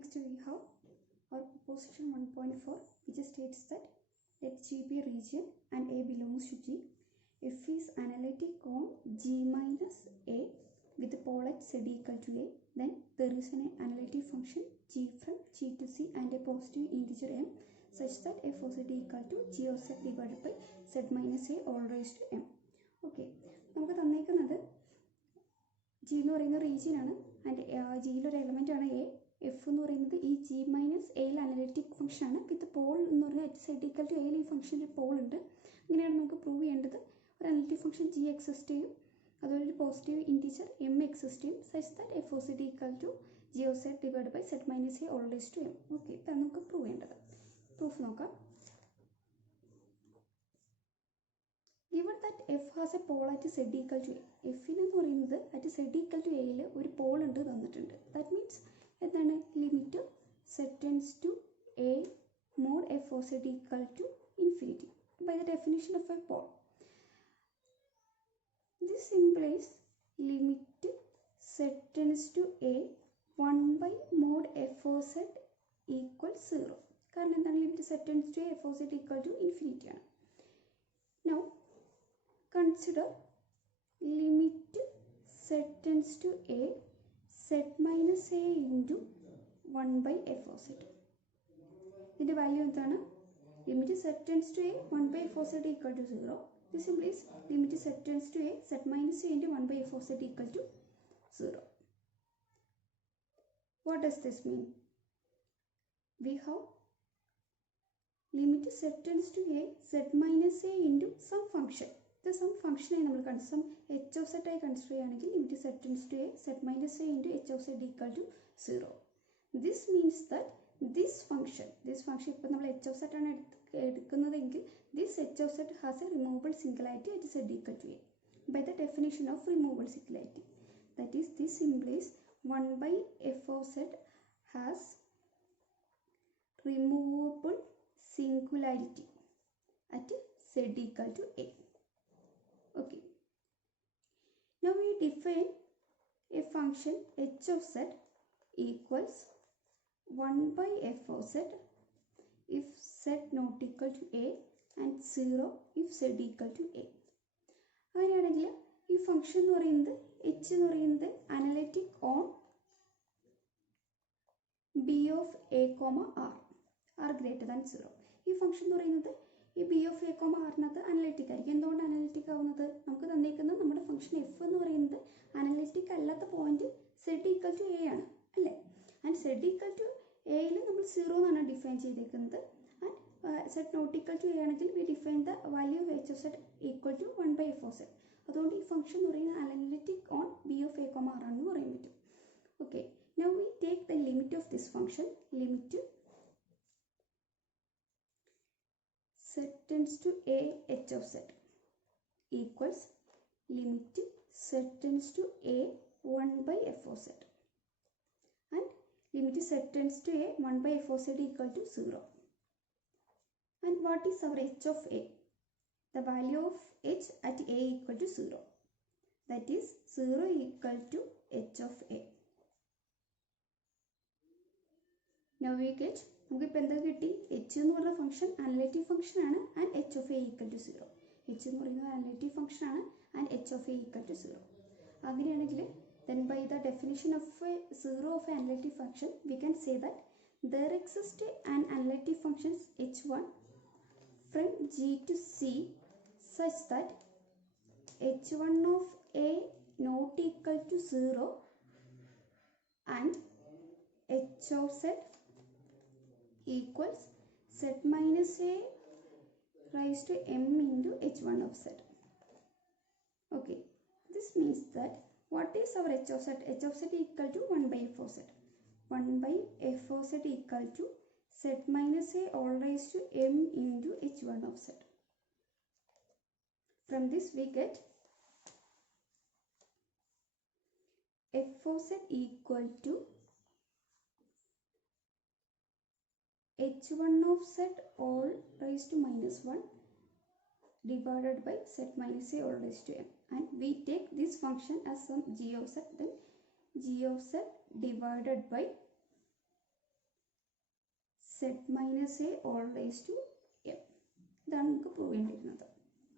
Next we have our proposition 1.4, which states that let G be a region and A belongs to G. F is analytic on G minus A with the pole at Z equal to A. Then there is an analytic function G from G to C and a positive integer M such that f of z equal to G of Z divided by Z minus A all raised to M. Okay, നമുക്ക് തന്നേക്കുന്നത് G എന്ന് പറയുന്ന region ആണ് and ജിയിലൊരു element ആണ് A. F എന്ന് പറയുന്നത് ഈ G minus എയിൽ analytic function ആണ്. വിത്ത് പോൾ എന്ന് പറഞ്ഞാൽ എച്ച് സെഡ് ഈക്വൽ ടു എയിൽ ഈ ഫംഗ്ഷൻ്റെ പോൾ ഉണ്ട്. ഇങ്ങനെയാണ് നമുക്ക് പ്രൂവ് ചെയ്യേണ്ടത്. ഒരു അനലിറ്റിക് ഫംഗ്ഷൻ ജി എക്സിസ്റ്റ് ചെയ്യും, അതുപോലെ ഒരു പോസിറ്റീവ് ഇൻറ്റീജർ എം എക്സിസ്റ്റ് ചെയ്യും such that f of Z equal to g of z divide by z minus a whole raise to m. Okay, ഇതാണ് നമുക്ക് പ്രൂവ് ചെയ്യേണ്ടത്. പ്രൂഫ് നോക്കാം. Given that f has a pole at z equal to a, f എന്ന് പറയുന്നത് at z equal to a ഒരു Paul ഉണ്ട് തന്നിട്ടുണ്ട്. That means എന്താണ് limit z tends to a mod f of z equal to infinity by the definition of a pole. This implies limit z tends to a 1 by mod f of z equals 0. കാരണം എന്താണ് limit z tends to a f of z equal to infinity ആണ്. Now consider limit z tends to a z minus a into 1 by f of z. ഇതിൻ്റെ value എന്താണ്? Limit z tends to a 1 by f of z equal to 0. This implies limit z tends to a z minus a into 1 by f of z equal to 0. What does this mean? We have limit z tends to a z minus a into some function. ഇത് some ഫംഗ്ഷനായി നമ്മൾ some h of z ആയി consider ചെയ്യുകയാണെങ്കിൽ limit z tends to a z minus a into h of z equal to 0. This means that this function ഇപ്പോൾ നമ്മൾ h of z ആണ് എടുക്കുന്നതെങ്കിൽ this h of z has a removable singularity at z equal to a by the definition of removable singularity. That is this implies 1 by f of z has removable singularity at z equal to a. Okay, now we define a function h of z equals 1 by f of z if z not equal to a and 0 if z equal to a. അങ്ങനെയാണെങ്കിൽ ഈ function എന്ന് പറയുന്നത് H എന്ന് പറയുന്നത് analytic on B of A comma R greater than 0. ഈ function എന്ന് പറയുന്നത് ഈ ബി ഓഫ് എ കോമ ആറിനകത്ത് അനലിറ്റിക് ആയിരിക്കും. എന്തുകൊണ്ട് അനലിറ്റിക് ആവുന്നത്? നമുക്ക് തന്നിരിക്കുന്നത് നമ്മുടെ ഫംഗ്ഷൻ എഫ് എന്ന് പറയുന്നത് അനലിറ്റിക് അല്ലാത്ത point z equal to a ആണ് അല്ലേ. ആൻഡ് സെഡ് ഈക്വൽ ടു എയിൽ നമ്മൾ 0 എന്നാണ് ഡിഫൈൻ ചെയ്തേക്കുന്നത്. And Z not equal to A ആണെങ്കിൽ we define the value of H of Z equal to 1 by f of z. അതുകൊണ്ട് ഈ ഫംഗ്ഷൻ എന്ന് പറയുന്നത് analytic on B of A comma r ആണെന്ന് പറയാൻ പറ്റും. Okay, now we take the limit of this function. Limit z tends to a h of z equals limit z tends to a 1 by f of z and limit z tends to a 1 by f of z equal to 0. And what is our h of a? The value of h at a equal to 0. That is 0 equal to h of a. Now we get നമുക്കിപ്പോൾ എന്താ കിട്ടി? H എന്ന് പറഞ്ഞ function analytic function ആണ് and h of a equal to 0. H എന്ന് പറയുന്നത് analytic function ആണ് and h of a equal to 0. അങ്ങനെയാണെങ്കിൽ then by the definition of a 0 of an analytic function we can say that there exists an analytic function h1 from g to c such that h1 of a not equal to 0 and h of z equals z minus a raised to m into h1 of z. Okay, this means that what is our h of z? H of z equal to 1 by f of z. 1 by f of z equal to z minus a all raised to m into h1 of z. From this we get f of z equal to h1 of z all raised to minus 1 divided by z minus a all raised to m, and we take this function as some g of z, then g of z divided by z minus a all raised to m. ഇതാണ് നമുക്ക് prove ചെയ്യേണ്ടിയിരുന്നത്.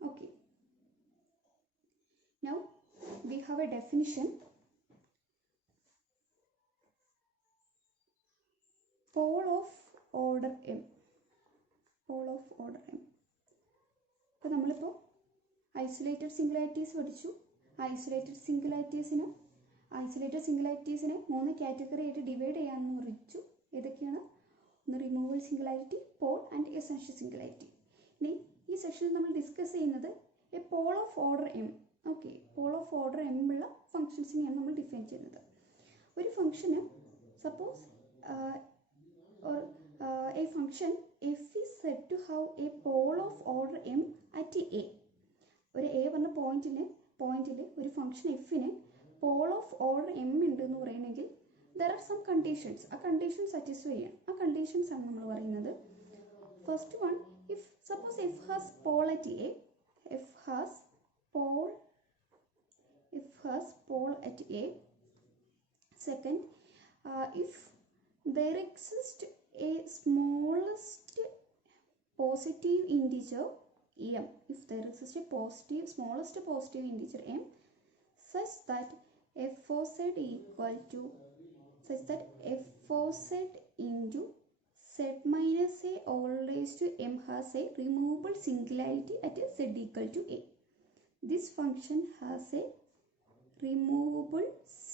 Okay, now we have a definition. Pole of order m. Pole of order m. അപ്പോൾ നമ്മളിപ്പോൾ isolated singularities പഠിച്ചു. ഐസൊലേറ്റഡ് സിംഗുലാരിറ്റീസിനെ 3 category ആയിട്ട് divide ചെയ്യാമെന്ന് പഠിച്ചു. ഏതൊക്കെയാണ്? ഒന്ന് removal singularity, pole and essential singularity. ഇനി ഈ സെഷനിൽ നമ്മൾ ഡിസ്കസ് ചെയ്യുന്നത് a pole of order m. Okay, pole of order m ഉള്ള ഫങ്ഷൻസിനെയാണ് നമ്മൾ ഡിഫൈൻ ചെയ്യുന്നത്. ഒരു ഫംഗ്ഷന് suppose a function f is said to have a pole of order m at a. ഒരു a പറഞ്ഞ പോയിന്റിൽ ഒരു ഫംഗ്ഷൻ എഫിന് പോൾ ഓഫ് ഓർഡർ എം ഉണ്ട് എന്ന് പറയണമെങ്കിൽ ദർ ആർ സം കണ്ടീഷൻസ്. ആ കണ്ടീഷൻ സാറ്റിസ്ഫൈ ചെയ്യണം. ആ കണ്ടീഷൻസ് ആണ് നമ്മൾ പറയുന്നത്. First one, if suppose f has pole at a, f has pole at a. Second, if there exists a smallest positive integer m, if there exists a smallest positive integer m such that f of z equal to f of z into z minus a all raised to m has a removable singularity at z equal to a. This function has a removable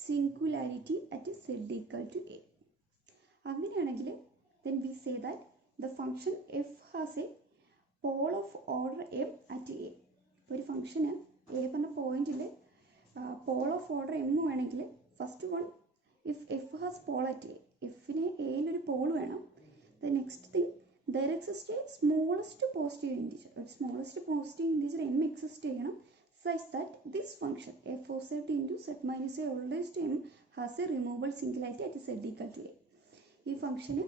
singularity at z equal to a. അങ്ങനെയാണെങ്കിൽ then we say that the function f has a pole of order m at a. ഒരു ഫംഗ്ഷന് A പറഞ്ഞ പോയിന്റിൽ pole of order M വേണമെങ്കിൽ first one, if F has pole at A, എഫിന് എയിലൊരു pole വേണം. The next thing, there exist a smallest positive integer. ഒരു smallest positive integer M exist ചെയ്യണം such that this function f of z into z minus a all raised to m has a removable singularity at z equal to a. ഈ ഫംഗ്ഷന്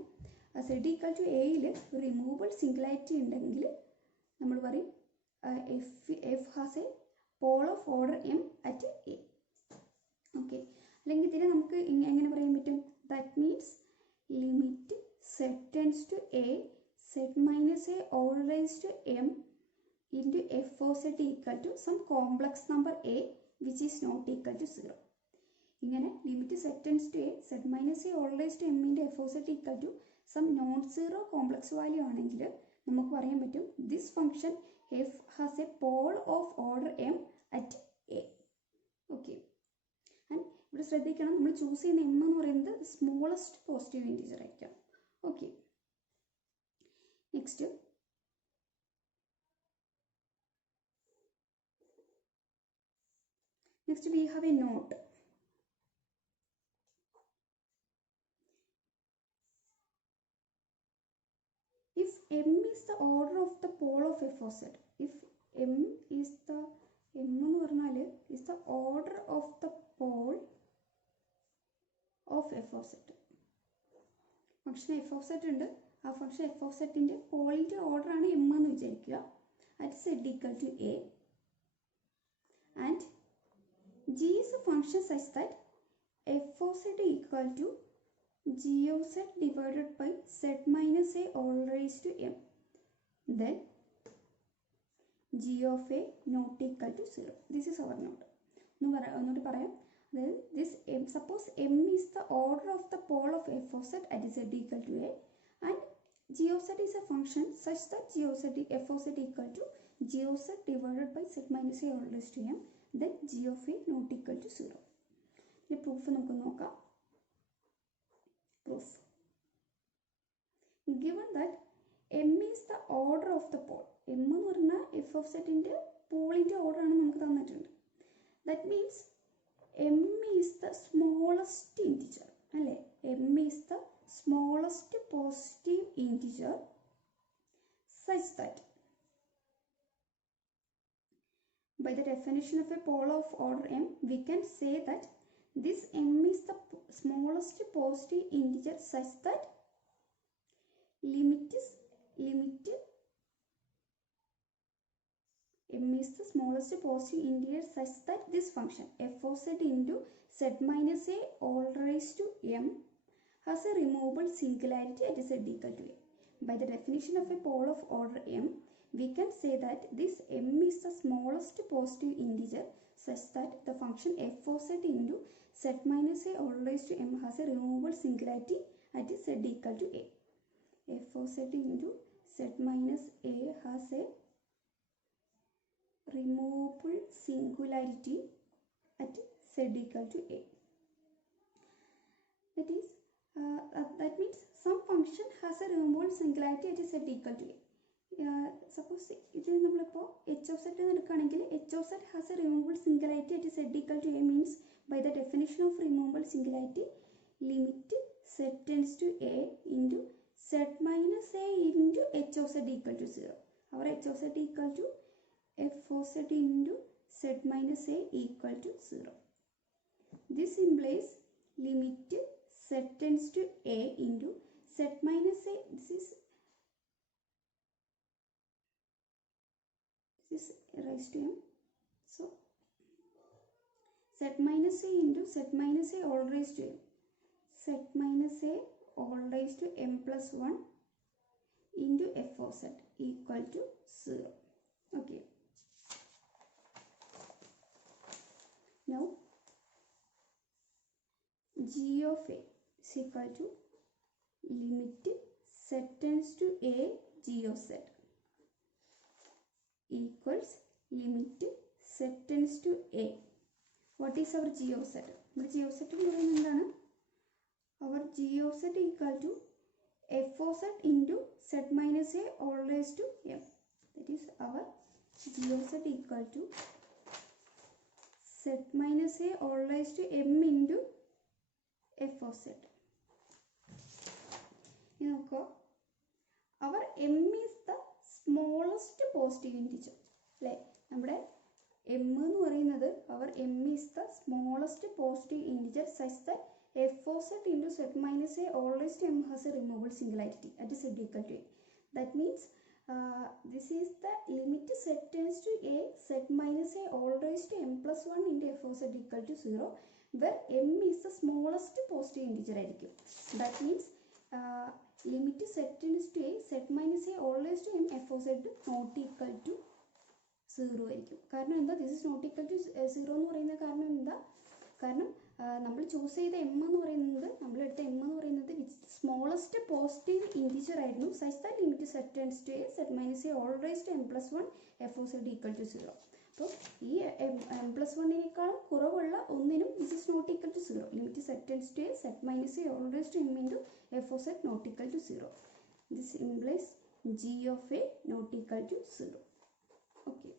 z equal to എയിൽ removable singularity ഉണ്ടെങ്കിൽ നമ്മൾ പറയും f has a pole of order m at a. Okay, അല്ലെങ്കിൽ ഇതിനെ നമുക്ക് എങ്ങനെ പറയാൻ പറ്റും? That means limit z tends to a z minus a all raised to m into f of z equal to some complex number a which is not equal to 0. ഇങ്ങനെ limit z tends to a z minus a all raised to m into f of z equal to some non-zero complex value ആണെങ്കിൽ നമുക്ക് പറയാൻ പറ്റും this function f has a pole of order m at a. Okay, and ഇവിടെ ശ്രദ്ധിക്കണം, നമ്മൾ choose ചെയ്യുന്ന m എന്ന് പറയുന്നത് സ്മോളസ്റ്റ് പോസിറ്റീവ് ഇൻറ്റീജർ ആയിരിക്കാം. Okay, next we have a note. If m is the order of the pole of f of z, if m is the എന്ന് പറഞ്ഞാൽ is the order of the pole of f of z. Function f of z ഉണ്ട്. ആ function f of z ന്റെ പോളിന്റെ order ആണ് m എന്ന് വിചാരിക്കുക. at z equal to a and g is a function such that f of z equal to g of z divided by z minus a all raised to m. Then g of a not equal to 0. This is our note. ഒന്നുകൂടി പറയാം. Then this m, suppose m is the order of the pole of f of z at z equal to a and g of z is a function such that f of z equal to g of z divided by z minus a all raised to m. Then g of a not equal to 0. ഈ proof നമുക്ക് നോക്കാം. Proof. Given that m is the order of the pole, m എന്ന് പറഞ്ഞാൽ f of z ന്റെ പോളിന്റെ order ആണ് നമുക്ക് തന്നിട്ടുണ്ട്. That means m is the smallest integer, അല്ലേ? m is the smallest positive integer such that by the definition of a pole of order m, we can say that this m is the smallest positive integer such that limit m is the smallest positive integer such that this function f of z into z minus a all raised to m has a removable singularity at z equal to a. by the definition of a pole of order m, we can say that this m is the smallest positive integer such that the function f of z into z minus a all raised to m has a removable singularity at z equal to a. F of z into z minus a has a removable singularity at z equal to a. That means some function has a removable singularity at z equal to a. Suppose ഇത് നമ്മളിപ്പോൾ h of z എടുക്കുകയാണെങ്കിൽ h of z has a removable singularity at z equal to a means by the definition of removable singularity, limit z tends to a into z minus a into h of z equal to 0. Our h of z equal to f of z into z minus a equal to 0. This implies limit z tends to a into z minus a, this is raised to m, so z minus a into z minus a all raised to m, z minus a all raised to m plus 1 into f of z equal to 0. Okay, now g of a is equal to limit z tends to a g of z equals limit z tends to a. What is our g of z? G of z is our g of z equal to f of z into z minus a all raised to m. That is our g of z equal to z minus a all raised to m into f of z. Our m is the smallest positive integer. നമ്മുടെ m എന്ന് പറയുന്നത് our m is the smallest positive integer such that f of z into z minus a all raised to m has a removable singularity at z equal to a. That means this is the limit z tends to a z minus a all raised to m plus 1 into f of z equal to 0, where m is the smallest positive integer ആയിരിക്കും. That means limit z tends to a z minus a all raised to m f of z not equal to 0 ആയിരിക്കും. കാരണം എന്താ, this is not equal to 0 എന്ന് പറയുന്ന കാരണം എന്താ, കാരണം നമ്മൾ ചൂസ് ചെയ്ത എം എന്ന് പറയുന്നത്, നമ്മളെടുത്ത എം എന്ന് പറയുന്നത് സ്മോളസ്റ്റ് പോസിറ്റീവ് ഇൻറ്റിജർ ആയിരുന്നു such that limit z tends to a z minus a whole raise to m plus 1 f of Z equal to 0. അപ്പോൾ ഈ എം പ്ലസ് 1-നേക്കാളും കുറവുള്ള ഒന്നിനും this is not equal to 0. Limit z tends to a z minus a whole raise to m into f of z not equal to 0. This implies g of a not equal to 0. Okay.